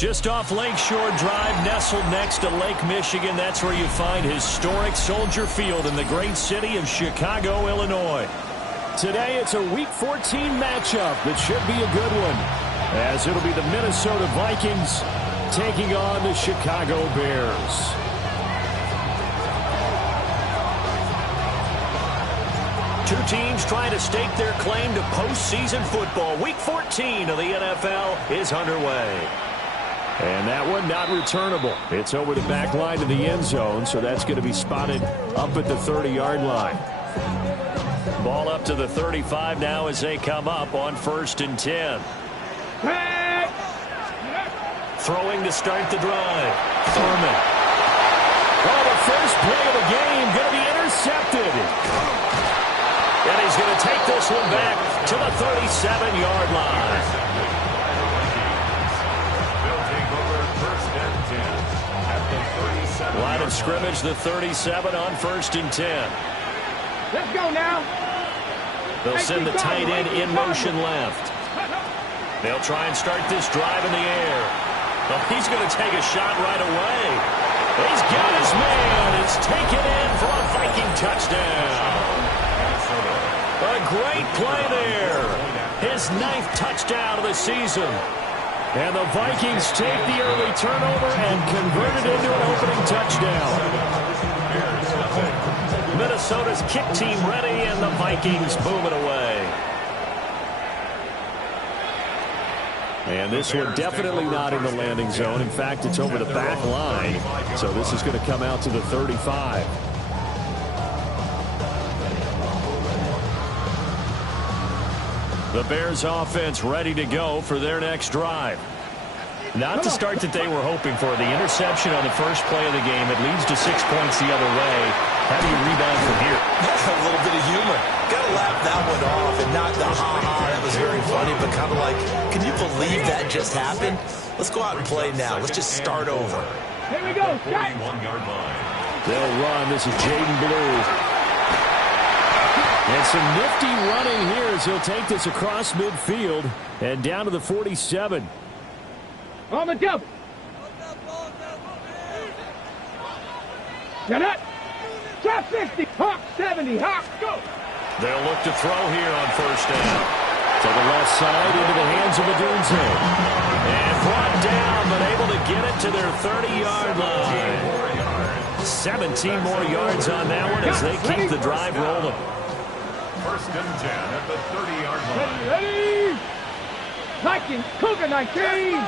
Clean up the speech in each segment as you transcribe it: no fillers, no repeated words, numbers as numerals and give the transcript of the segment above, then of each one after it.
Just off Lakeshore Drive, nestled next to Lake Michigan. That's where you find historic Soldier Field in the great city of Chicago, Illinois. Today, it's a Week 14 matchup that should be a good one, as it'll be the Minnesota Vikings taking on the Chicago Bears. Two teams trying to stake their claim to postseason football. Week 14 of the NFL is underway. And that one not returnable. It's over the back line to the end zone, so that's going to be spotted up at the 30-yard line. Ball up to the 35 now as they come up on 1st and 10. Throwing to start the drive. Thurman. Oh, the first play of the game going to be intercepted. And he's going to take this one back to the 37-yard line. Line of scrimmage, the 37 on 1st and 10. Let's go now. They'll send the tight end in motion left. They'll try and start this drive in the air. Well, he's going to take a shot right away. He's got his man. It's taken in for a Viking touchdown. A great play there. His 9th touchdown of the season. And the Vikings take the early turnover and convert it into an opening touchdown. Minnesota's kick team ready, and the Vikings boom it away. And this one definitely not in the landing zone. In fact, it's over the back line. So this is going to come out to the 35. The Bears offense ready to go for their next drive. Not the start that they were hoping for. The interception on the first play of the game. It leads to 6 points the other way. How do you rebound from here? A little bit of humor. Got to laugh that one off and not the ha-ha. That was very funny, but kind of like, can you believe that just happened? Let's go out and play now. Let's just start over. Here we go. 41-yard line. They'll run. This is Jaden Blue. And some nifty running here as he'll take this across midfield and down to the 47. On the double. Get it. Drop 60. Hawk 70. Hawk, go. They'll look to throw here on 1st down. To the left side into the hands of Adunze. And brought down, but able to get it to their 30-yard line. 17 more yards on that one as they keep the drive rolling. 1st and 10 at the 30-yard line. Ready. Vikings, Cougar 19.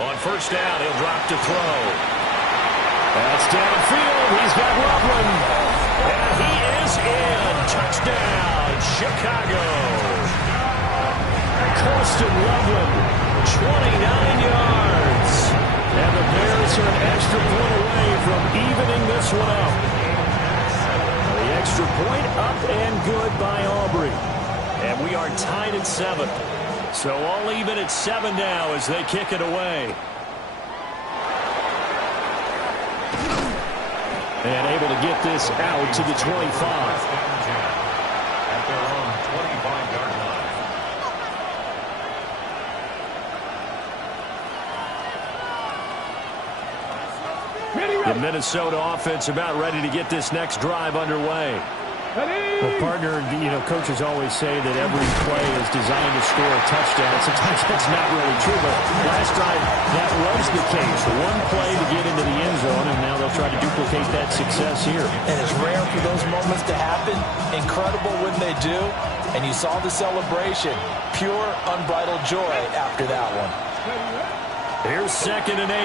On 1st down, he'll drop to throw. That's downfield. He's got Loveland. And he is in. Touchdown, Chicago. Colston Loveland, 29 yards. And the Bears are an extra point away from evening this one up. The extra point up and good by Aubrey. And we are tied at 7. So all even at 7 now as they kick it away. And able to get this out to the 25. At their own 25-yard line. The Minnesota offense about ready to get this next drive underway. Well, partner, coaches always say that every play is designed to score a touchdown. Sometimes that's not really true, but last drive that was the case. One play to get into the end zone, and now they'll try to duplicate that success here. And it's rare for those moments to happen. Incredible when they do. And you saw the celebration. Pure, unbridled joy after that one. Here's 2nd and 8.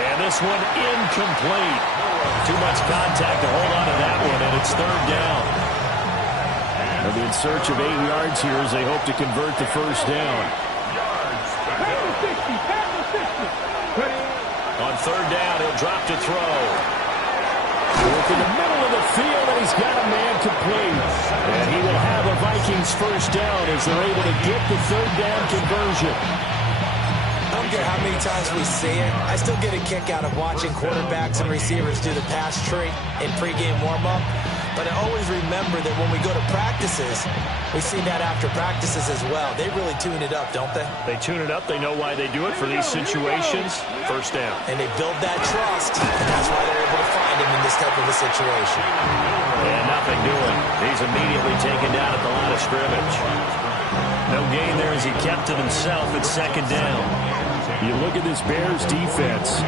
And this one incomplete. Too much contact to hold on to that one, and it's 3rd down. They'll be in search of 8 yards here as they hope to convert the 1st down. On 3rd down, he'll drop to throw. Work in the middle of the field, and he's got a man complete. And he will have a Vikings 1st down as they're able to get the 3rd down conversion. I don't care how many times we see it. I still get a kick out of watching quarterbacks and receivers do the pass tree in pregame warm-up. But I always remember that when we go to practices, we see that after practices as well. They really tune it up, don't they? They tune it up. They know why they do it for these situations. First down. And they build that trust, and that's why they're able to find him in this type of a situation. And nothing doing. He's immediately taken down at the line of scrimmage. No gain there as he kept it himself at second down. You look at this Bears defense.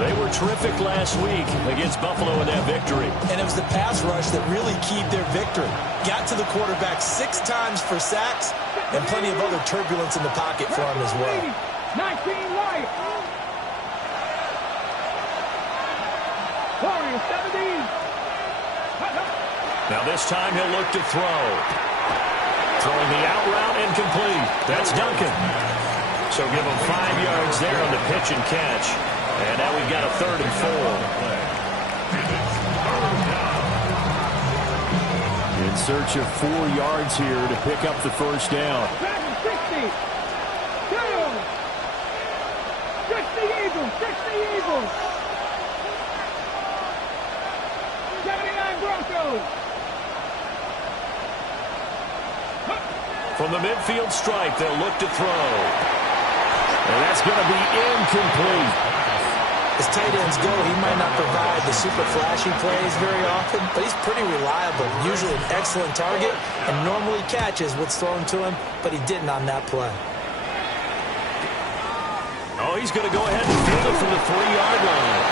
They were terrific last week against Buffalo in that victory. And it was the pass rush that really keyed their victory. Got to the quarterback 6 times for sacks and plenty of other turbulence in the pocket for him as well. 19 right. 17. Now this time he'll look to throw. Throwing the out route incomplete. That's Duncan. So give him 5 yards there on the pitch and catch. And now we've got a 3rd and 4. In search of 4 yards here to pick up the first down. 60. 60 Eagles. 60 Eagles. 79 Broncos. From the midfield stripe, they'll look to throw. And that's going to be incomplete. As tight ends go, he might not provide the super flashy plays very often, but he's pretty reliable, usually an excellent target, and normally catches what's thrown to him, but he didn't on that play. Oh, he's going to go ahead and field it from the 3-yard line.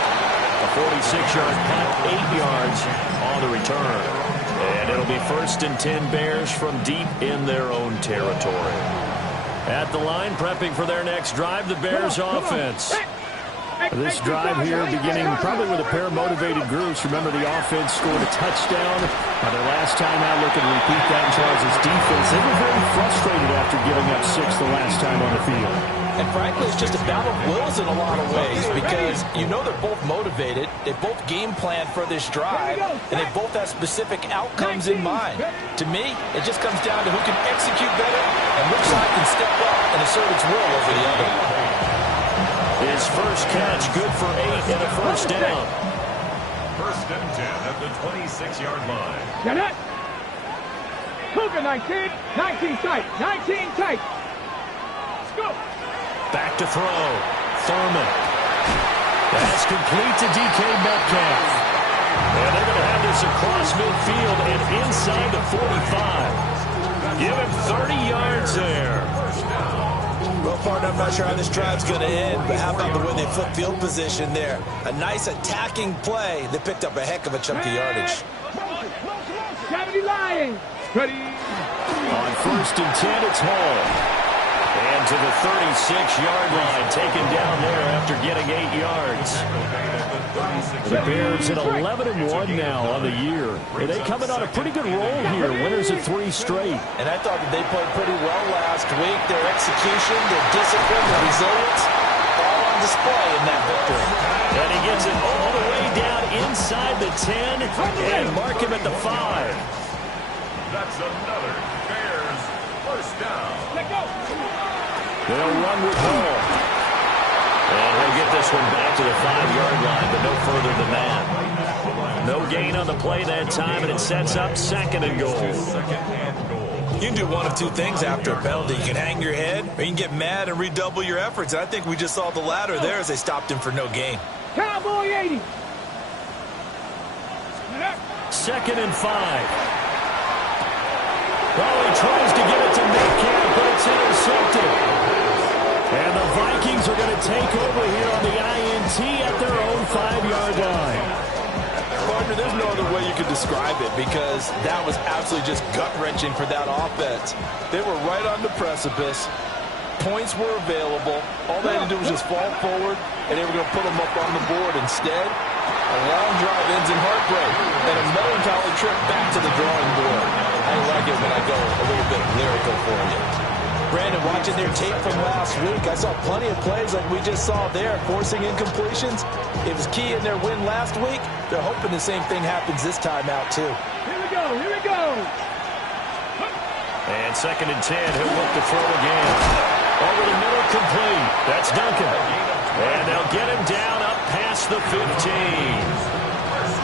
A 46-yard punt, 8 yards on the return. And it'll be 1st and 10 Bears from deep in their own territory. At the line, prepping for their next drive, the Bears offense. This drive here beginning probably with a pair of motivated groups. Remember, the offense scored a touchdown. Their last time out, looking to repeat that in Charles' defense. They were very frustrated after giving up 6 the last time on the field. And frankly, it's just a battle of wills in a lot of ways because you know they're both motivated. They both game plan for this drive, and they both have specific outcomes in mind. To me, it just comes down to who can execute better and which side can step up and assert its will over the other. His first catch, good for 8 and a first down. 1st and 10 at the 26-yard line. Get it. Cougar 19. 19 tight. 19 tight. Let's go. Back to throw. Thurman. That's complete to DK Metcalf. And they're going to have this across midfield and inside the 45. Give him 30 yards there. Well, partner, I'm not sure how this drive's going to end, but how about the way they flip field position there? A nice attacking play that picked up a heck of a chunk of yardage. 70 Lions. Ready. On 1st and 10, it's Hall. And to the 36-yard line, taken down there after getting 8 yards. The Bears at 11-1 now on the year. And they coming on a pretty good roll here, winners of 3 straight. And I thought that they played pretty well last week. Their execution, their discipline, their resilience, all on display in that victory. And he gets it all the way down inside the 10 and mark him at the 5. That's another Bears first down. Let go. They'll run with Hall. And he'll get this one back to the 5-yard line, but no further than that. No gain on the play that time, and it sets up 2nd and goal. You can do one of 2 things after a penalty. You can hang your head, or you can get mad and redouble your efforts. I think we just saw the latter there as they stopped him for no gain. Cowboy 80. 2nd and 5. Well, he tries to get it to Metcalf, but it's intercepted. And the Vikings are going to take over here on the INT at their own 5-yard line. Partner, there's no other way you could describe it because that was absolutely just gut-wrenching for that offense. They were right on the precipice. Points were available. All they had to do was just fall forward, and they were going to put them up on the board. Instead, a long drive ends in heartbreak and a melancholy trip back to the drawing board. I like it when I go a little bit lyrical for you. Brandon, watching their tape from last week, I saw plenty of plays like we just saw there, forcing incompletions. It was key in their win last week. They're hoping the same thing happens this time out, too. Here we go. Here we go. And 2nd and 10, he'll look to throw again. Over the middle, complete. That's Duncan. And they'll get him down up past the 15.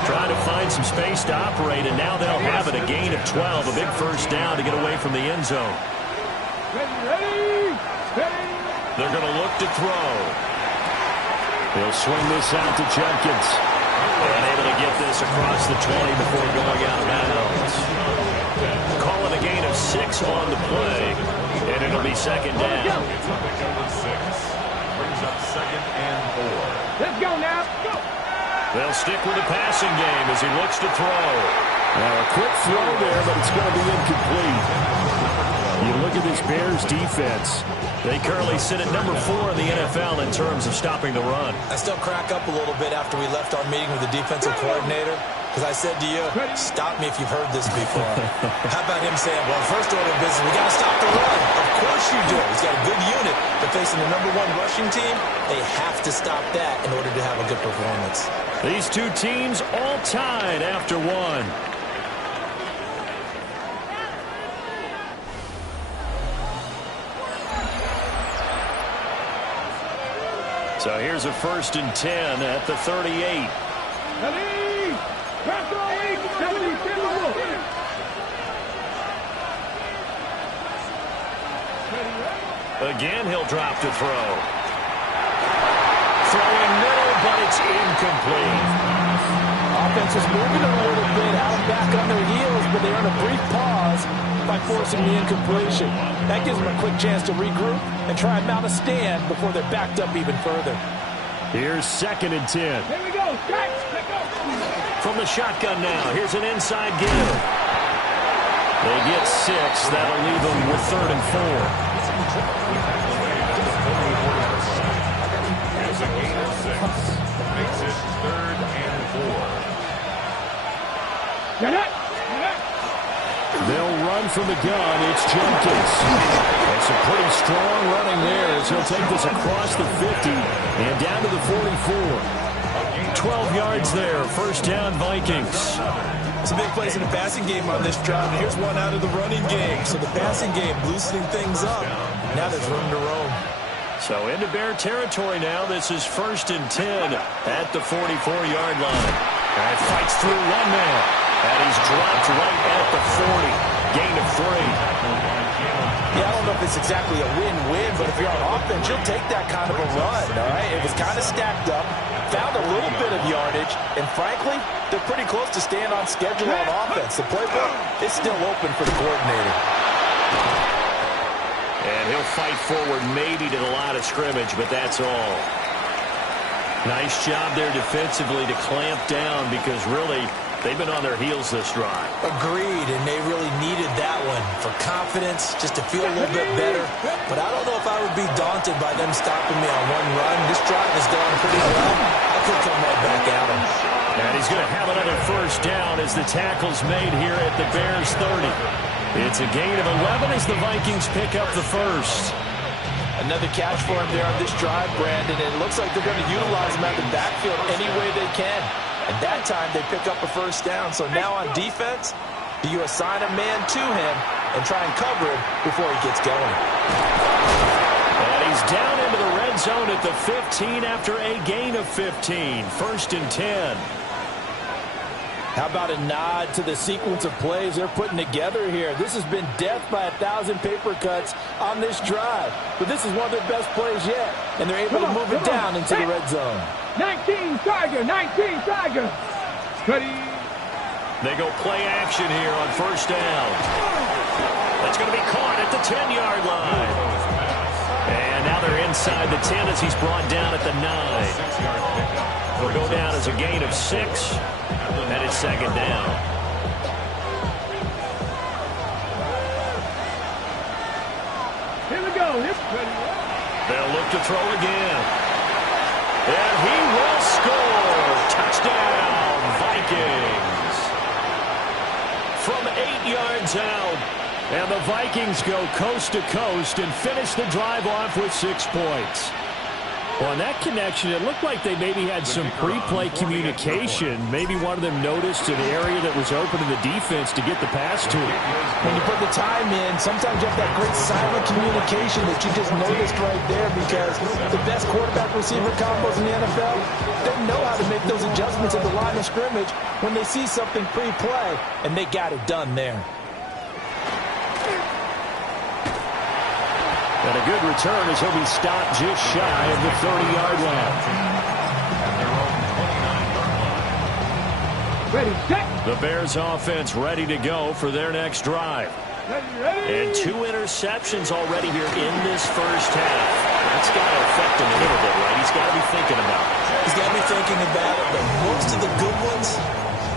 Trying to find some space to operate, and now they'll have it. A gain of 12, a big first down to get away from the end zone. They're going to look to throw. He'll swing this out to Jenkins. And able to get this across the 20 before going out of bounds. Call it a gain of 6 on the play, and it'll be second down. Brings up 2nd and 4. Let's go now. Go. They'll stick with the passing game as he looks to throw. Now a quick throw there, but it's going to be incomplete. You look at this Bears defense. They currently sit at number 4 in the NFL in terms of stopping the run. I still crack up a little bit after we left our meeting with the defensive coordinator, because I said to you, stop me if you've heard this before. How about him saying, well, first order of business, we got to stop the run. Of course you do. He's got a good unit, but facing the number 1 rushing team, they have to stop that in order to have a good performance. These two teams all tied after 1. So here's a 1st and 10 at the 38. Again, he'll drop to throw. Throwing middle, but it's incomplete. Offense is moving a little bit out and back on their heels, but they earn a brief pause by forcing the incompletion. That gives them a quick chance to regroup and try and mount a stand before they're backed up even further. Here's 2nd and 10. Here we go. Let's go. From the shotgun now, here's an inside give. They get 6. That'll leave them with 3rd and 4. Here's a gain of 6. Makes it 3rd and 4. Get it. They'll run from the gun. It's Jenkins. And some pretty strong running there as he'll take this across the 50 and down to the 44. 12 yards there. First down, Vikings. Some big plays in the passing game on this drive. And here's one out of the running game. So the passing game loosening things up. Now there's room to roam. So into Bear territory now. This is 1st and 10 at the 44-yard line. And fights through one man. And he's dropped right at the 40. Gain of 3. Yeah, I don't know if it's exactly a win-win, but if you're on offense, you'll take that kind of a run, all right? It was kind of stacked up, found a little bit of yardage, and frankly, they're pretty close to staying on schedule on offense. The playbook is still open for the coordinator. And he'll fight forward maybe to the line of scrimmage, but that's all. Nice job there defensively to clamp down because really they've been on their heels this drive. Agreed, and they really needed that one for confidence, just to feel a little bit better. But I don't know if I would be daunted by them stopping me on one run. This drive has gone pretty well. I could come right back at him. And he's going to have another first down as the tackle's made here at the Bears 30. It's a gain of 11 as the Vikings pick up the first. Another catch for him there on this drive, Brandon, and it looks like they're going to utilize him out of the backfield any way they can. And that time they pick up a first down. So now on defense, do you assign a man to him and try and cover him before he gets going? And he's down into the red zone at the 15 after a gain of 15. 1st and 10. How about a nod to the sequence of plays they're putting together here? This has been death by 1,000 paper cuts on this drive. But this is one of their best plays yet. And they're able to move it down into the red zone. 19 Tiger. Ready. They go play action here on first down. That's going to be caught at the 10-yard line. And now they're inside the 10 as he's brought down at the 9. Will go down as a gain of 6. And it's second down. Here we go. They'll look to throw again. And he will score. Touchdown, Vikings. From 8 yards out. And the Vikings go coast to coast and finish the drive off with 6 points. Well, on that connection, it looked like they maybe had some pre-play communication. Maybe one of them noticed an area that was open to the defense to get the pass to. When you put the time in, sometimes you have that great silent communication that you just noticed right there, because the best quarterback-receiver combos in the NFL, they know how to make those adjustments at the line of scrimmage when they see something pre-play, and they got it done there. And a good return as he'll be stopped just shy of the 30-yard line. Ready, set. The Bears offense ready to go for their next drive. And 2 interceptions already here in this first half. That's got to affect him a little bit, right? He's got to be thinking about it. He's got to be thinking about it, but most of the good ones,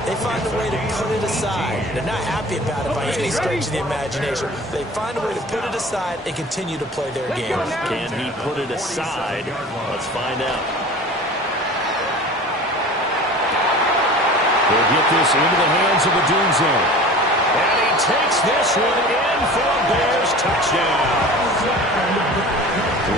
they find a way to put it aside. They're not happy about it by any stretch of the imagination. They find a way to put it aside and continue to play their game. Can he put it aside? Let's find out. They'll get this into the hands of Odunze. And he takes this one in for a Bears touchdown.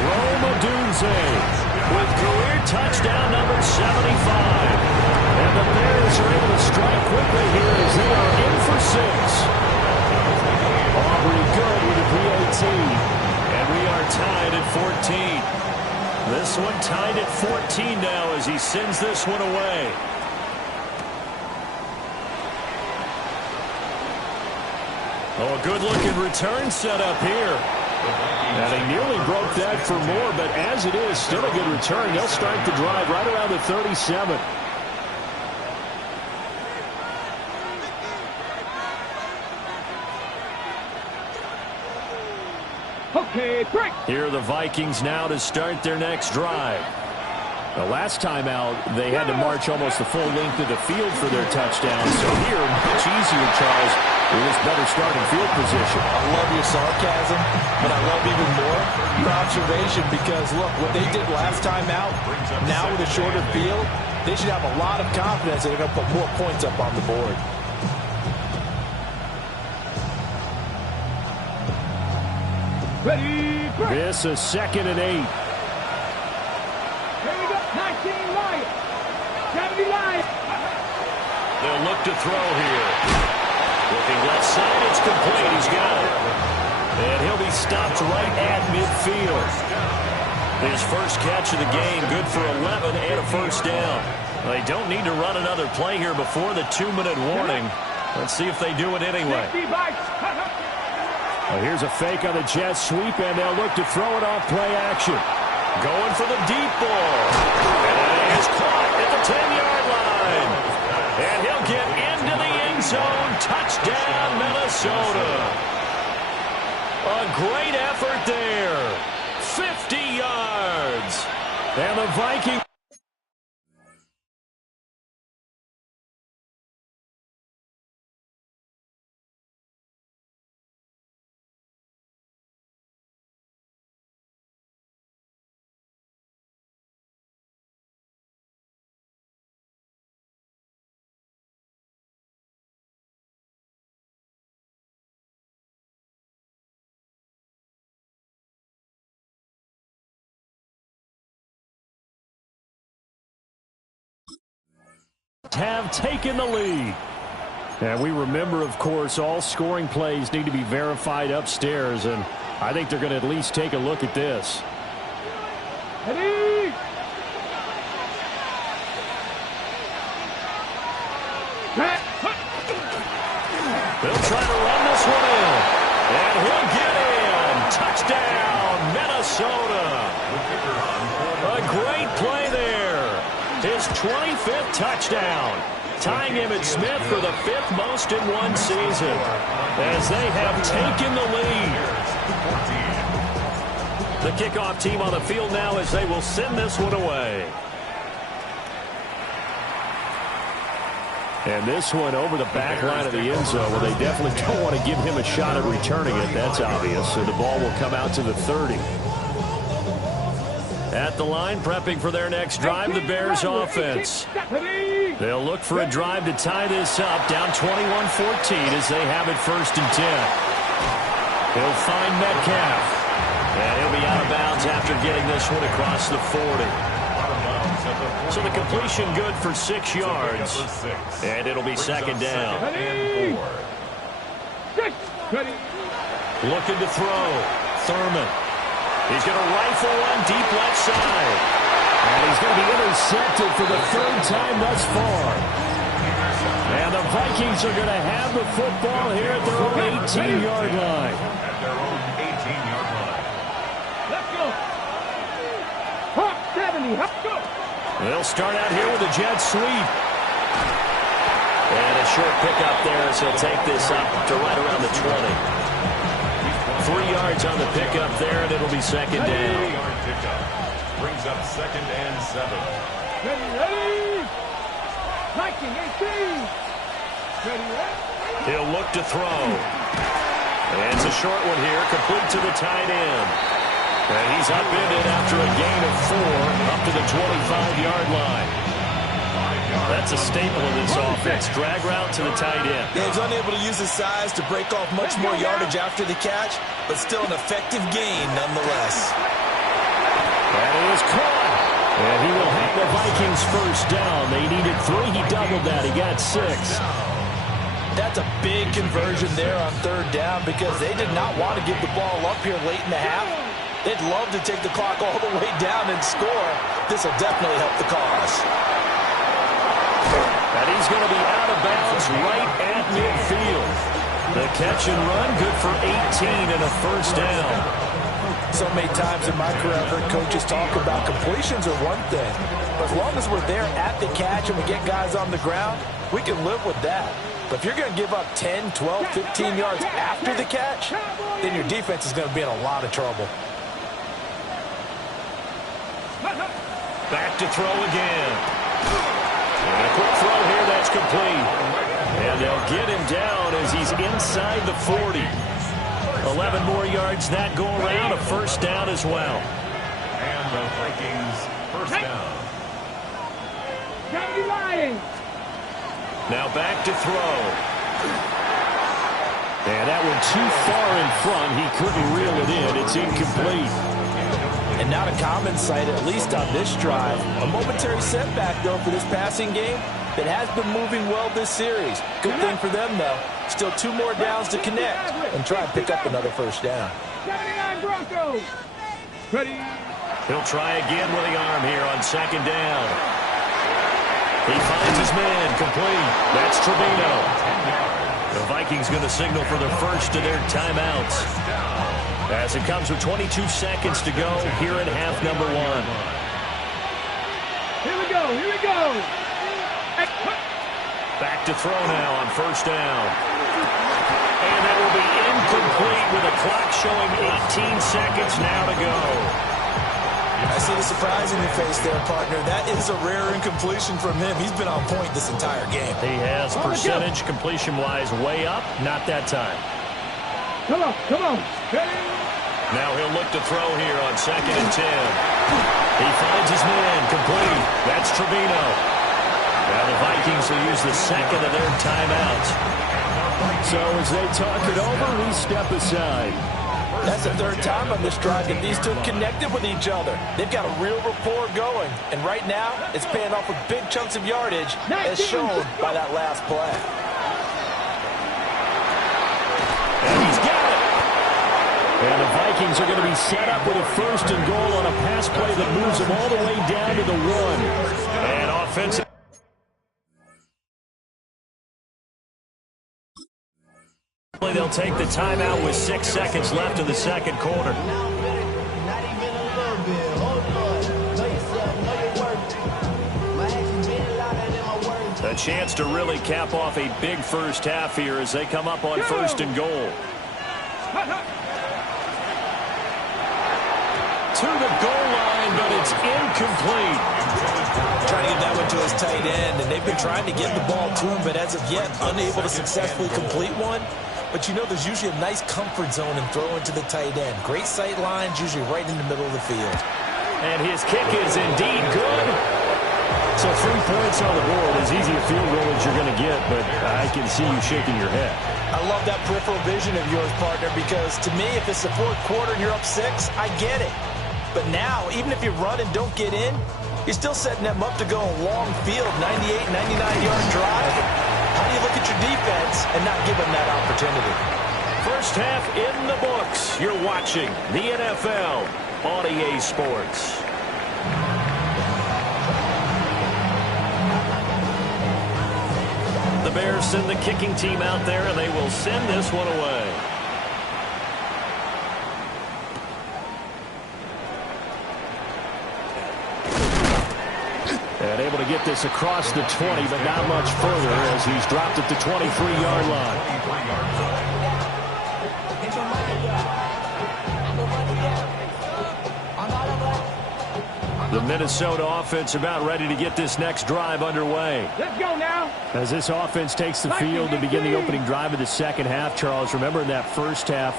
Rome Odunze With career touchdown number 75. And the Bears are able to strike quickly here as they are in for 6. Aubrey good with a PAT. And we are tied at 14. This one tied at 14 now as he sends this one away. Oh, a good-looking return set up here. And he nearly broke that for more, but as it is, still a good return. They'll start the drive right around the 37. Okay, break. Here are the Vikings now to start their next drive. The last time out, they had to march almost the full length of the field for their touchdown. So here, much easier, Charles, with this better starting field position. I love your sarcasm, but I love even more your observation, because, look, what they did last time out, now with a shorter field, they should have a lot of confidence that they're going to put more points up on the board. Ready, break. This is 2nd and 8. Here we go. 19 Lions. 70 Lions. They'll look to throw here. Looking left side, it's complete. He's got it. And he'll be stopped right at midfield. His first catch of the game, good for 11 and a first down. They don't need to run another play here before the 2-minute warning. Let's see if they do it anyway. Well, here's a fake on the jet sweep, and they'll look to throw it off play action. Going for the deep ball. And it is caught at the 10-yard line. And he'll get into the end zone. Touchdown, Minnesota. A great effort there. 50 yards. And the Vikings. Have taken the lead. And we remember, of course, all scoring plays need to be verified upstairs, and I think they're going to at least take a look at this. Ready. They'll try to run this one in. And he'll get in. Touchdown, Minnesota. A great play there. His 25th touchdown, tying Emmitt Smith for the 5th most in one season, as they have taken the lead. The kickoff team on the field now as they will send this one away. And this one over the back line of the end zone, where they definitely don't want to give him a shot at returning it. That's obvious. So the ball will come out to the 30. At the line, prepping for their next drive, the Bears offense. They'll look for a drive to tie this up, down 21-14 as they have it 1st and 10. He'll find Metcalf. And he'll be out of bounds after getting this one across the 40. So the completion good for 6 yards. And it'll be second down. Looking to throw. Thurman. He's going to rifle one deep left side. And he's going to be intercepted for the 3rd time thus far. And the Vikings are going to have the football here at their own 18-yard line. At their own 18-yard line. Let's go. Hawk 70. Let's go. They'll start out here with a jet sweep. And a short pickup there as he'll take this up to right around the 20. 3 yards on the pickup there, and it'll be second down. 3-yard pickup. Brings up 2nd and 7. Ready. 19, 18. Ready. He'll look to throw. And it's a short one here, complete to the tight end. And he's upended after a gain of 4 up to the 25-yard line. That's a staple of this offense. Drag route to the tight end. Yeah, he's unable to use his size to break off much more yardage after the catch, but still an effective gain nonetheless. That is caught. And he will have the Vikings first down. They needed 3. He doubled that. He got 6. That's a big conversion there on 3rd down because they did not want to give the ball up here late in the half. They'd love to take the clock all the way down and score. This will definitely help the cause. And he's going to be out of bounds right at midfield. The catch and run, good for 18 and a first down. So many times in my career, I've heard coaches talk about completions are one thing. But as long as we're there at the catch and we get guys on the ground, we can live with that. But if you're going to give up 10, 12, 15 yards after the catch, then your defense is going to be in a lot of trouble. Back to throw again. And a quick throw here, that's complete. And they'll get him down as he's inside the 40. 11 more yards that go around, a first down as well. And the Vikings first down. Now back to throw. And that one too far in front. He couldn't reel it in. It's incomplete. And not a common sight, at least on this drive. A momentary setback, though, for this passing game that has been moving well this series. Good thing for them, though. Still 2 more downs to connect and try and pick up another first down. 79 Broncos. Ready. He'll try again with the arm here on second down. He finds his man, complete. That's Trevino. The Vikings going to signal for the first of their timeouts. As it comes with 22 seconds to go here in half number 1. Here we go. Here we go. Back to throw now on first down. And that will be incomplete with the clock showing 18 seconds now to go. I see the surprise in your face there, partner. That is a rare incompletion from him. He's been on point this entire game. He has percentage completion-wise way up. Not that time. Come on. Come on. Ready. Now he'll look to throw here on second and 10. He finds his man, complete. That's Trevino. Now the Vikings will use the second of their timeouts. So as they talk it over, we step aside. That's the 3rd time on this drive that these two have connected with each other. They've got a real rapport going. And right now, it's paying off with big chunks of yardage, as shown by that last play. And he's got it. And the Vikings are going to be set up with a first and goal on a pass play that moves them all the way down to the 1. And offensive. They'll take the timeout with 6 seconds left in the second quarter. A chance to really cap off a big first half here as they come up on first and goal. To the goal line, but it's incomplete. Trying to get that one to his tight end, and they've been trying to get the ball to him, but as of yet, unable to successfully complete one. But you know there's usually a nice comfort zone in throwing to the tight end. Great sight lines, usually right in the middle of the field. And his kick is indeed good. So So 3 points on the board, as easy a field goal as you're going to get, but I can see you shaking your head. I love that peripheral vision of yours, partner, because to me, if it's the fourth quarter and you're up 6, I get it. But now, even if you run and don't get in, you're still setting them up to go a long field, 98, 99-yard drive. How do you look at your defense and not give them that opportunity? First half in the books. You're watching the NFL on EA Sports. The Bears send the kicking team out there, and they will send this one away. And able to get this across the 20, but not much further as he's dropped at the 23-yard line. The Minnesota offense about ready to get this next drive underway. Let's go now. As this offense takes the field to begin the opening drive of the second half, Charles, remember in that first half,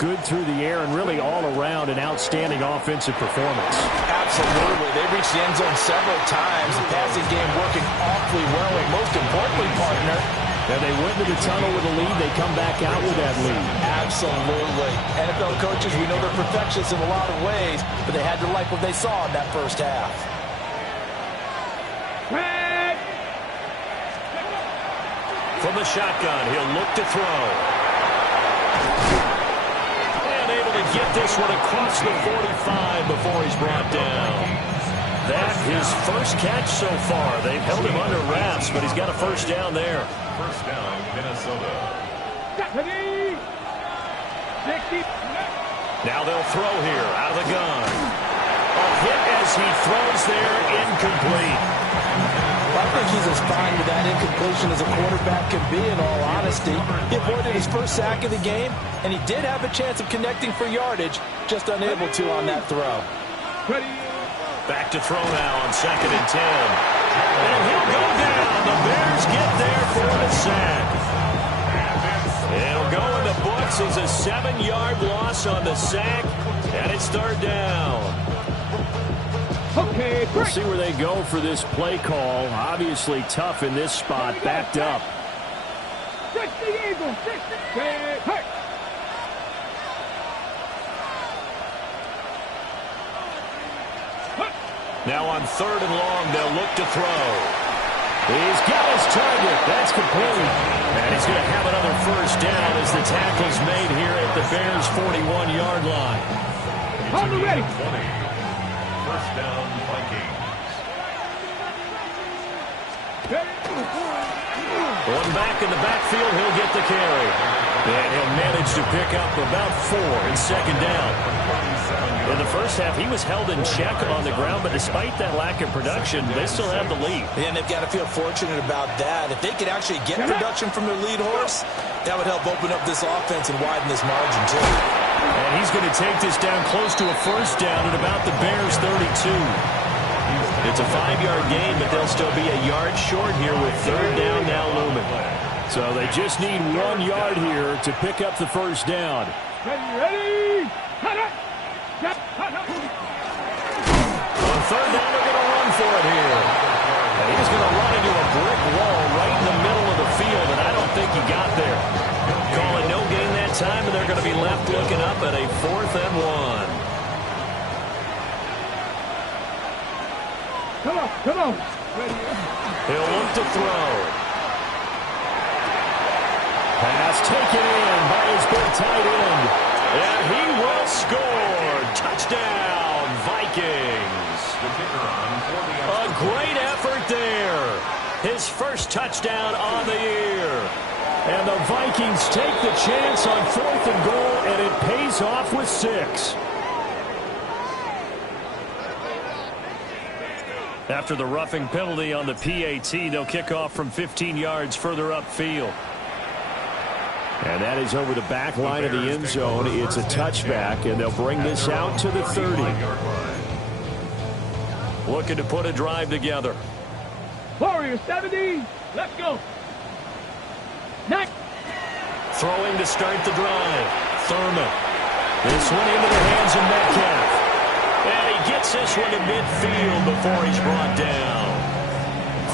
good through the air and really all around an outstanding offensive performance. Absolutely. They reached the end zone several times. The passing game working awfully well, and most importantly, partner, and they went to the tunnel with a lead. They come back out with that lead. Absolutely. NFL coaches, we know they're perfectionists in a lot of ways, but they had to like what they saw in that first half. From the shotgun, he'll look to throw. And able to get this one across the 45 before he's brought down. That his first catch so far. They've held him under wraps, but he's got a first down there. First down, Minnesota. Now they'll throw here out of the gun. A hit as he throws there, incomplete. I think he's as fine with that incompletion as a quarterback can be, in all honesty. He avoided his first sack of the game, and he did have a chance of connecting for yardage, just unable to on that throw. Back to throw now on 2nd and 10. And he'll go down. The Bears get there for the sack. It'll go in the books as a 7-yard loss on the sack, and it's 3rd down. Okay, we'll see where they go for this play call. Obviously tough in this spot, backed up. Now on 3rd and long, they'll look to throw. He's got his target. That's complete. And he's going to have another first down as the tackle's made here at the Bears' 41-yard line. Hold it ready. 20. First down, Vikings. One back in the backfield, he'll get the carry. And he'll manage to pick up about 4 in 2nd down. In the first half, he was held in check on the ground, but despite that lack of production, they still have the lead. And they've got to feel fortunate about that. If they could actually get production from their lead horse, that would help open up this offense and widen this margin, too. And he's going to take this down close to a first down at about the Bears' 32. It's a 5-yard gain, but they'll still be a yard short here with 3rd down now looming. So they just need 1 yard here to pick up the first down. Ready? On 3rd down, they're going to run for it here. And he's going to run into a brick wall right in the middle of the field, and I don't think he got there. Calling no gain that time, and they're going to be left looking up at a 4th and 1. Come on. He'll look to throw. Pass taken in by his big tight end. And he will score. Touchdown, Vikings. A great effort there. His first touchdown on the year. And the Vikings take the chance on 4th and goal, and it pays off with 6. After the roughing penalty on the PAT, they'll kick off from 15 yards further upfield. And that is over the back line of the end zone. It's a touchback, and they'll bring this out to the 30. Looking to put a drive together. Warriors 70. Let's go. Next. Throwing to start the drive. Thurman. This one into the hands of Metcalf. And he gets this one to midfield before he's brought down.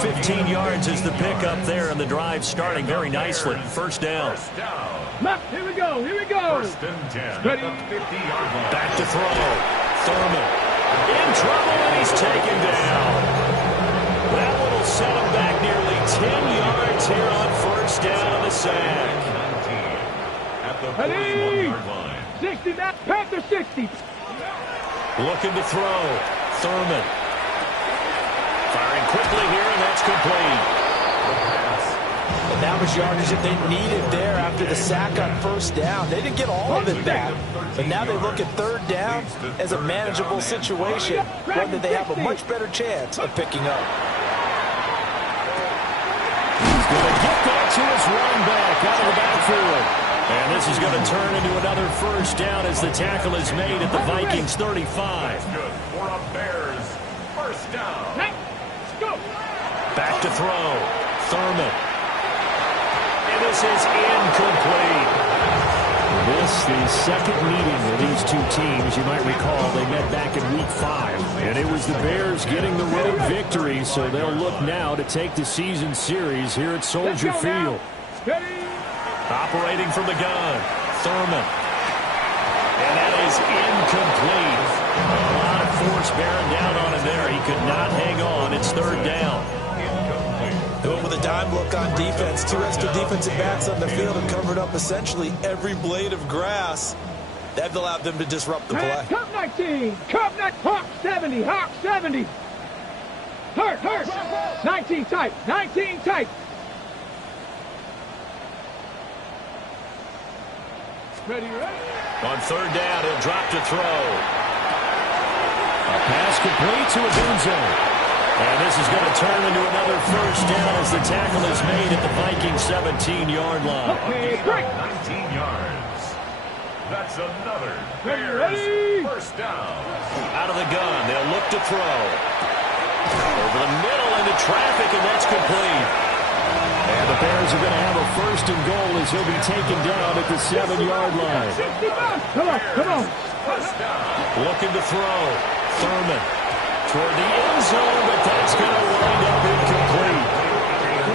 15 yards is the pickup there, and the drive starting very nicely. First down. Here we go. Here we go. First and 10 at the 50-yard line. Back to throw. Thurman in trouble, and he's taken down. That one will set him back nearly 10 yards here on first down on the sack. 19 at the 41-yard line. 60, that Panther 60. Looking to throw. Thurman firing quickly here, and that's complete. And that was yardage that they needed there after the sack on first down. They didn't get all of it back, but now they look at third down as a manageable situation, one that they have a much better chance of picking up. He's going to get that to his run back out of the backfield. And this is going to turn into another first down as the tackle is made at the Vikings 35. Good for a Bears first down. Let's go. Back to throw. Thurman. And this is incomplete. This, the second meeting of these two teams. You might recall they met back in Week 5. And it was the Bears getting the road victory, so they'll look now to take the season series here at Soldier Field. Steady. Operating from the gun. Thurman. And that is incomplete. A lot of force bearing down on him there. He could not hang on. It's third down. Going with a dime look on defense. Two extra defensive backs on the field and covered up essentially every blade of grass. That allowed them to disrupt the play. Cup 19. Cup 19. Hawk 70. Hawk 70. Hurt. 19 tight. 19 tight. Ready. On third down, he'll drop to throw. A pass complete to Adunzo. And this is going to turn into another first down as the tackle is made at the Vikings 17-yard line. Okay, break. 19 yards. That's another Ready. Bears first down. Out of the gun, they'll look to throw. Over the middle into traffic, and that's complete. And the Bears are going to have a first and goal as he'll be taken down at the 7-yard line. Come on. First down. Looking to throw. Thurman toward the end zone, but that's going to wind up incomplete.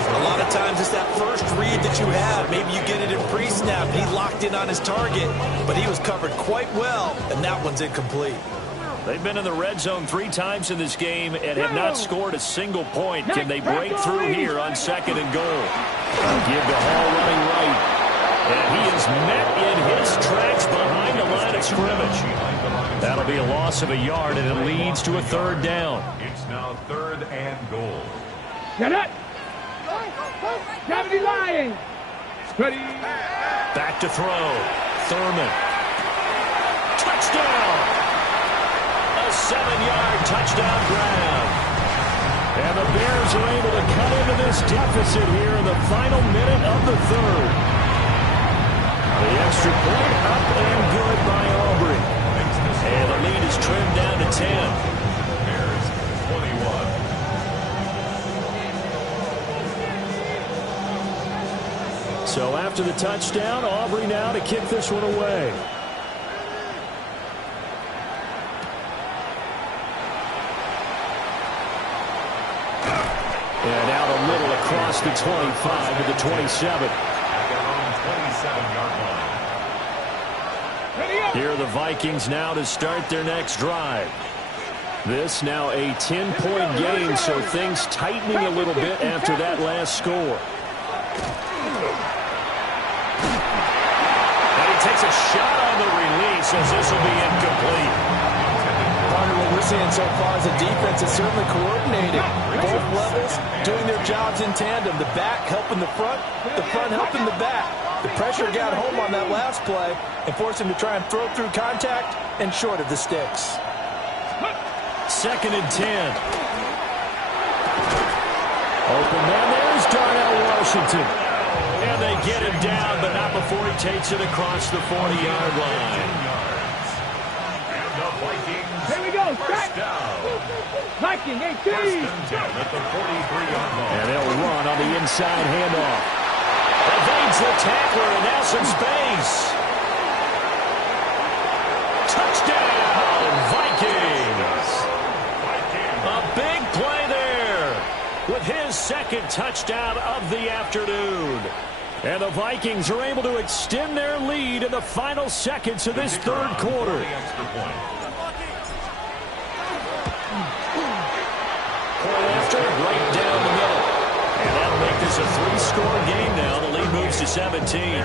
A lot of times it's that first read that you have. Maybe you get it in pre-snap. He locked in on his target, but he was covered quite well, and that one's incomplete. They've been in the red zone 3 times in this game and have not scored a single point. Can they break through here on second and goal? Give the Hall running right. And he is met in his tracks behind the line of scrimmage. That'll be a loss of a yard, and it leads to a third down. It's now third and goal. Get it. Gravity lying. Ready. Back to throw. Thurman. Touchdown. A 7-yard touchdown grab. And the Bears are able to cut into this deficit here in the final minute of the third. The extra point up and good by Aubrey. And the lead is trimmed down to 10. Bears 21. So after the touchdown, Aubrey now to kick this one away. And out a little across the 25 to the 27. At their own 27-yard line. Here are the Vikings now to start their next drive. This now a 10-point game, so things tightening a little bit after that last score. And he takes a shot on the release as this will be incomplete. What we're seeing so far as a defense is certainly coordinated. Both levels doing their jobs in tandem. The back helping the front helping the back. The pressure got home on that last play and forced him to try and throw through contact and short of the sticks. Second and 10. Open man, there's Darnell Washington. And they get him down, but not before he takes it across the 40-yard line. And the Vikings Here we go. first down. Viking 18. First and 10 at the 43-yard line. And they'll run on the inside handoff. Evades the tackler, and now some space. Touchdown, Vikings. A big play there. with his second touchdown of the afternoon. And the Vikings are able to extend their lead in the final seconds of this third quarter. After right down the middle. And that'll make this a 3-score game now. The lead moves to 17.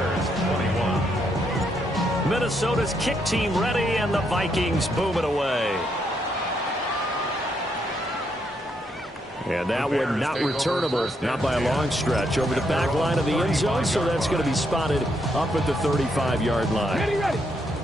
Minnesota's kick team ready, and the Vikings boom it away. And that one not returnable, not by a long stretch, over the back line of the end zone, so that's going to be spotted up at the 35-yard line.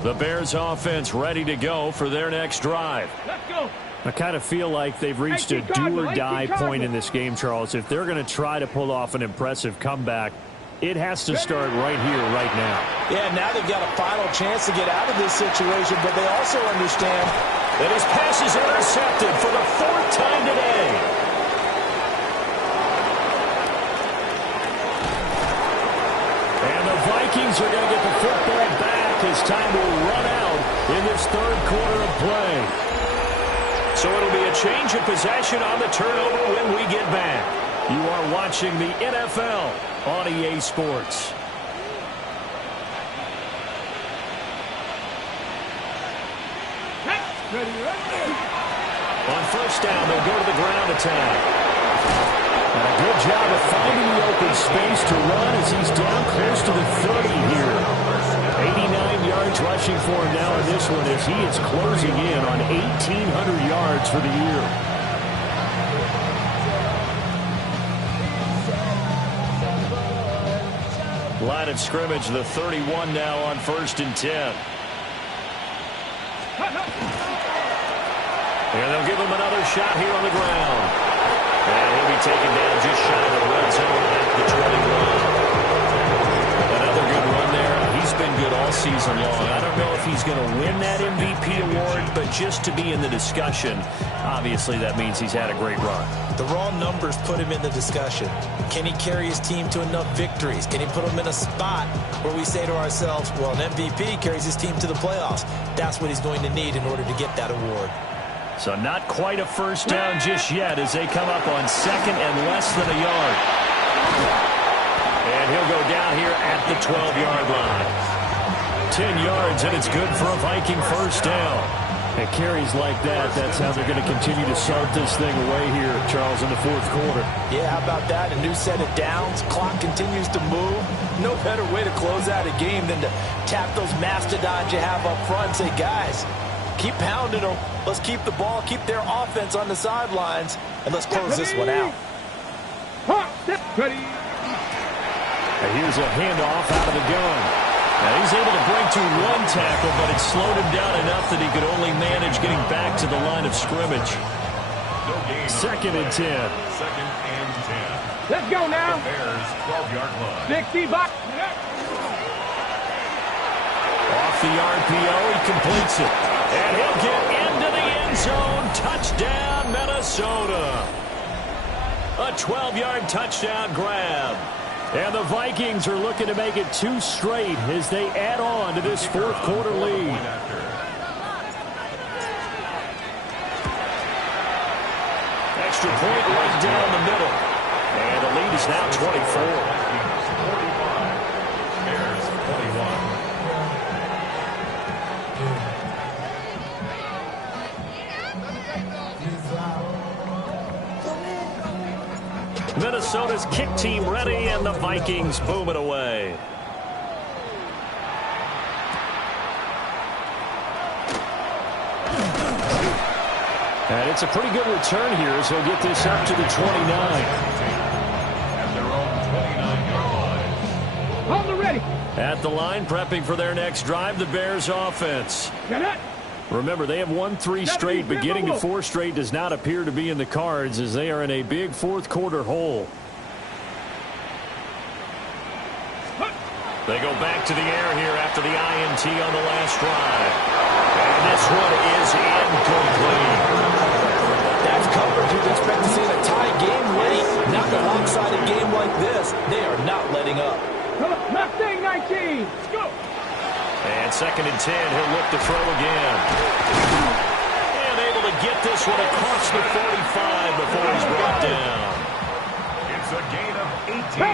The Bears offense ready to go for their next drive. Let's go. I kind of feel like they've reached a do-or-die point in this game, Charles. If they're going to try to pull off an impressive comeback, it has to start right here, right now. Yeah, now they've got a final chance to get out of this situation, but they also understand that his pass is intercepted for the 4th time today. And the Vikings are going to get the football back as time will run out in this third quarter of play. So it'll be a change of possession on the turnover when we get back. You are watching the NFL on EA Sports. On first down, they'll go to the ground attack. And a good job of finding the open space to run as he's down close to the 30 here. 89 yards rushing for him now in this one as he is closing in on 1,800 yards for the year. Line of scrimmage, the 31 now on 1st and 10. And they'll give him another shot here on the ground. And he'll be taken down just shy of the red zone at the 21. Another good run there. He's been good all season long. I don't know if he's going to win that MVP award, but just to be in the discussion, obviously that means he's had a great run. the raw numbers put him in the discussion. Can he carry his team to enough victories? Can he put them in a spot where we say to ourselves, well, an MVP carries his team to the playoffs. That's what he's going to need in order to get that award. So not quite a first down just yet as they come up on second and less than a yard. And he'll go down here at the 12-yard line. 10 yards, and it's good for a Viking first down. And carries like that, that's how they're going to continue to salt this thing away here, Charles, in the fourth quarter. Yeah, how about that? A new set of downs. Clock continues to move. No better way to close out a game than to tap those mastodons you have up front and say, guys, keep pounding them. Let's keep the ball, keep their offense on the sidelines, and let's close this one out. Ready. And here's a handoff out of the gun. Now he's able to break through one tackle, but it slowed him down enough that he could only manage getting back to the line of scrimmage. Second and 10. Second and 10. Let's go now. The Bears 12-yard line. 60 back. Off the RPO, he completes it. And he'll get into the end zone. Touchdown, Minnesota. A 12-yard touchdown grab. And the Vikings are looking to make it 2 straight as they add on to this fourth quarter lead. Extra point right down the middle. And the lead is now 24. Bears 21. Minnesota's kick team ready, and the Vikings boom it away. And it's a pretty good return here as he'll get this up to the 29. At their own 29-yard line. On the ready. At the line, prepping for their next drive, the Bears offense. Get it. Remember, they have won 3 straight, but getting to 4 straight does not appear to be in the cards as they are in a big fourth quarter hole. They go back to the air here after the INT on the last drive. And this one is incomplete. That's coverage you'd expect to see in a tie game late. Not a lopsided game like this. They are not letting up. Mustang 19. Let's go. And second and 10, he'll look to throw again. And able to get this one across the 45 before he's brought down.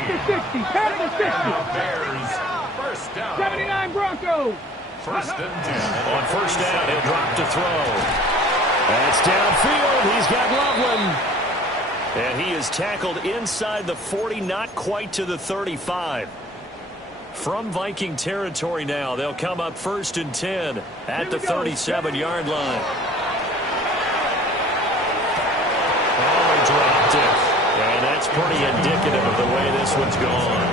Panther 60. Panther 60. Bears. First down. 79 Broncos. First and 10. On first down, he'll drop to throw. That's downfield. He's got Loveland. And he is tackled inside the 40, not quite to the 35. From Viking territory now, they'll come up first and 10 at the 37-yard line. Oh, he dropped it. And that's pretty indicative of the way this one's gone.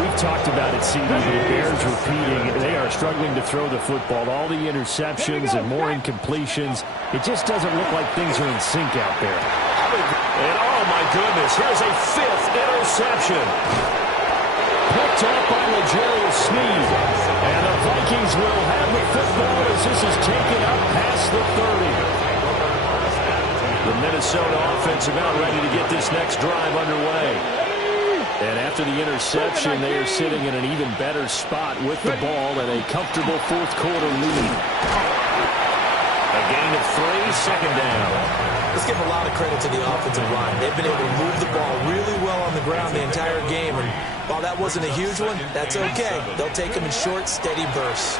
We've talked about it, CD. The Bears repeating. They are struggling to throw the football. All the interceptions and more incompletions. It just doesn't look like things are in sync out there. And oh, my goodness, here's a fifth interception. Picked up by L'Jarius Sneed. And the Vikings will have the football as this is taken up past the 30. The Minnesota offense about ready to get this next drive underway. And after the interception, they are sitting in an even better spot with the ball and a comfortable fourth-quarter lead. A gain of 3, second down. Let's give a lot of credit to the offensive line. They've been able to move the ball really well on the ground the entire game. And while that wasn't a huge one, that's okay. They'll take them in short, steady bursts.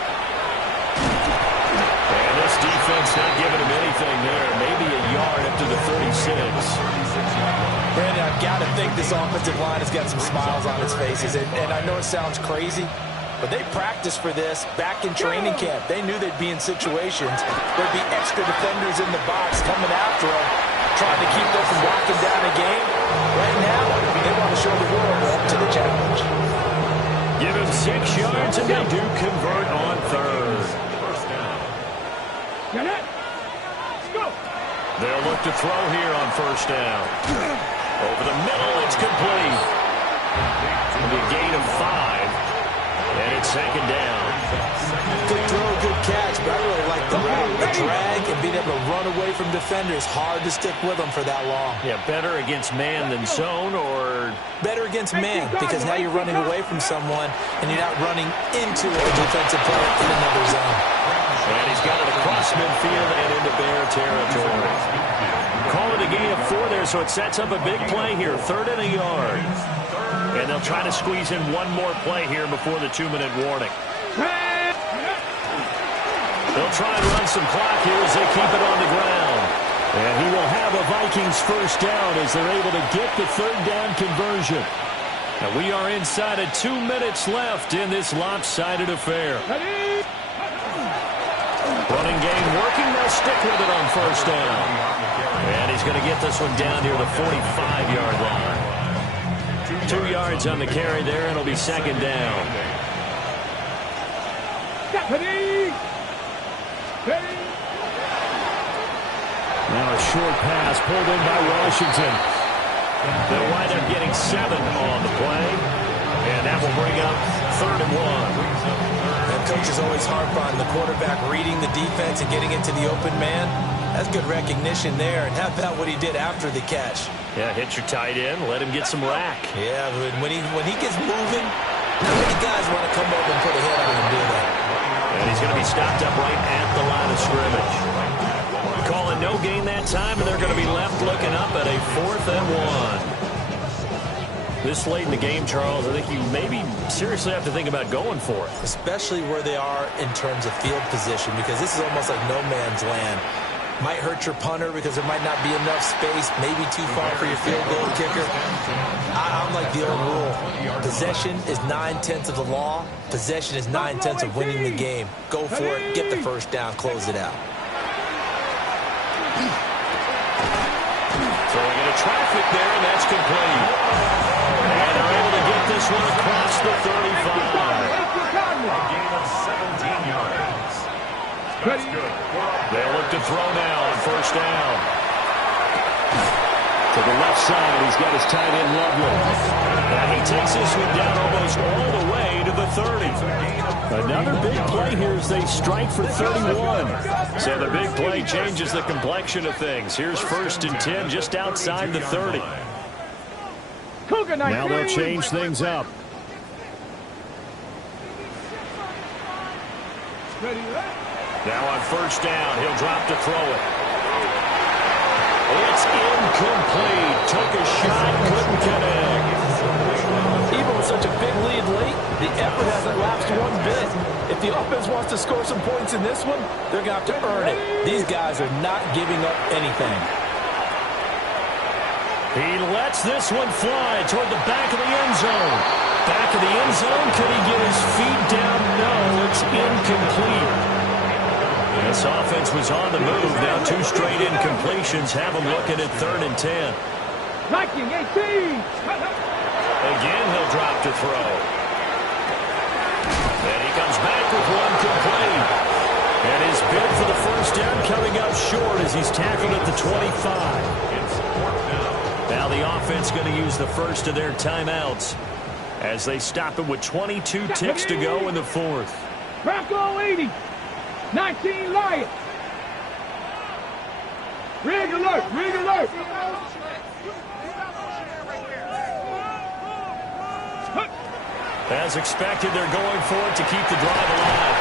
And this defense not giving them anything there. Maybe a yard up to the 36. Brandon, I've got to think this offensive line has got some smiles on its faces. And I know it sounds crazy, but they practiced for this back in training camp. They knew they'd be in situations. There'd be extra defenders in the box coming after them, trying to keep them from walking down a game. Right now, they want to show the world they're up to the challenge. Give him 6 yards, and they do convert on third. Get it. Let's go. They'll look to throw here on first down. Over the middle, it's complete. It'll be a gain of 5, and it's second down. Good throw, good catch, but I really like the drag and being able to run away from defenders. Hard to stick with them for that long. Yeah, better against man than zone, or better against man, because now you're running away from someone and you're not running into a defensive player in another zone. And he's got it across midfield and into Bear territory. Call it a gain of 4 there, so it sets up a big play here. 3rd and a yard. And they'll try to squeeze in one more play here before the 2-minute warning. They'll try and run some clock here as they keep it on the ground. And he will have a Vikings first down as they're able to get the 3rd down conversion. Now we are inside of 2 minutes left in this lopsided affair. Running game working. They'll stick with it on first down. And he's going to get this one down near the 45-yard line. 2 yards on the carry there, and it'll be second down. Now a short pass pulled in by Washington. They'll wind up getting 7 on the play, and that will bring up 3rd and 1. Coaches always harp on the quarterback reading the defense and getting into the open man. That's good recognition there. And how about what he did after the catch? Yeah, hit your tight end, let him get some rack. Yeah, when he gets moving, how many guys want to come over and put a hit on him and do that? And he's going to be stopped up right at the line of scrimmage. Calling no gain that time, and they're going to be left looking up at a 4th and 1. This late in the game, Charles, I think you maybe seriously have to think about going for it. Especially where they are in terms of field position, because this is almost like no man's land. Might hurt your punter because there might not be enough space, maybe too far for your field goal kicker. I'm like the old rule. Possession is 9/10 of the law. Possession is 9/10 of winning the game. Go for it, get the first down, close it out. Throwing into traffic there, and that's complete. And they're able to get this one across the 35. A gain of 17 yards. That's good. They'll look to throw now on first down. To the left side, he's got his tight end Loveland. And he takes this one down almost all the way to the 30. Another big play here as they strike for 31. So the big play changes the complexion of things. Here's 1st and 10 just outside the 30. Now they'll change things up. Now on first down, he'll drop to throw it. It's incomplete. Took a shot, couldn't connect. such a big lead late, the effort hasn't lapsed one bit. If the offense wants to score some points in this one, they're going to have to earn it. These guys are not giving up anything. He lets this one fly toward the back of the end zone. Back of the end zone. Could he get his feet down? No, it's incomplete. This offense was on the move. Now 2 straight incompletions have them looking at 3rd and 10. Viking 18. Again, he'll drop to throw. And he comes back with one complete. And his bid for the first down coming up short as he's tackled at the 25. Now the offense going to use the first of their timeouts as they stop it with 22 ticks to go in the 4th. Bronco 80. 19 Lions. Rig alert. Rig alert. As expected, they're going for it to keep the drive alive.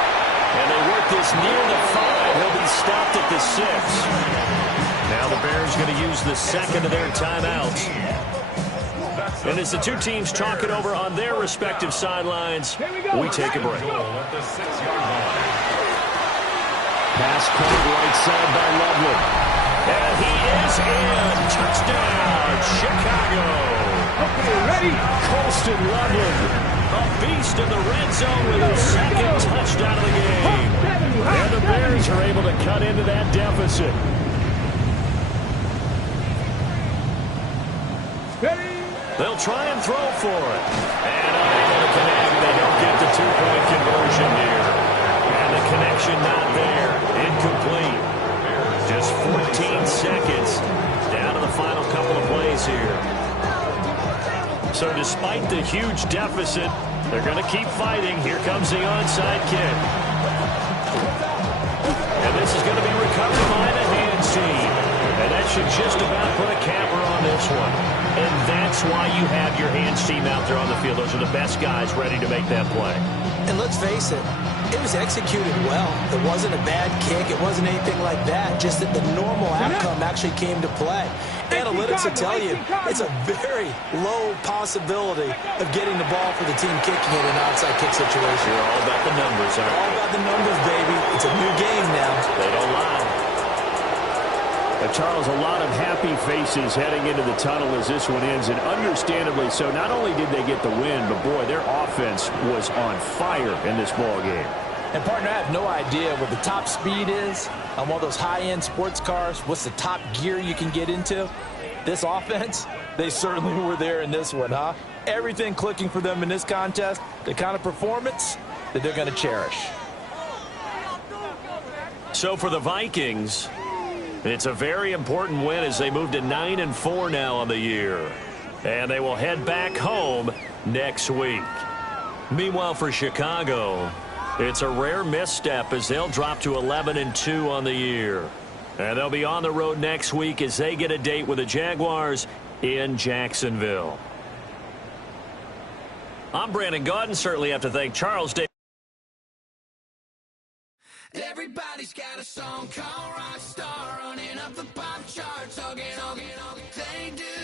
And they work this near the 5. He'll be stopped at the 6. Now the Bears going to use the second of their timeouts. And as the two teams talk it over on their respective sidelines, we take a break. Pass caught right side by Loveland. And he is in. Touchdown, Chicago. Okay, ready? Colston Loveland, a beast in the red zone with his second touchdown of the game. And the Bears are able to cut into that deficit. They'll try and throw for it. And unable to connect. They don't get the 2-point conversion here. And the connection not there. Incomplete. Just 14 seconds down to the final couple of plays here. So despite the huge deficit, they're going to keep fighting. Here comes the onside kick. And this is going to be recovered by the hands team. And that should just about put a capper on this one. And that's why you have your hands team out there on the field. Those are the best guys ready to make that play. And let's face it, it was executed well. It wasn't a bad kick. It wasn't anything like that. Just that the normal outcome actually came to play. Analytics will tell you it's a very low possibility of getting the ball for the team kicking it in an outside kick situation. You're all about the numbers, aren't you? All about the numbers, baby. It's a new game now. They don't lie. Charles, a lot of happy faces heading into the tunnel as this one ends, and understandably so. Not only did they get the win, but boy, their offense was on fire in this ball game. And partner, I have no idea what the top speed is on one of those high-end sports cars. What's the top gear you can get into? This offense, they certainly were there in this one, huh? Everything clicking for them in this contest, the kind of performance that they're going to cherish. So for the Vikings, it's a very important win as they move to 9-4 now on the year. And they will head back home next week. Meanwhile, for Chicago, it's a rare misstep as they'll drop to 11-2 on the year. And they'll be on the road next week as they get a date with the Jaguars in Jacksonville. I'm Brandon Gaudin. Certainly have to thank Charles Davis. Everybody's got a song called Rockstar, running up the pop charts, all they do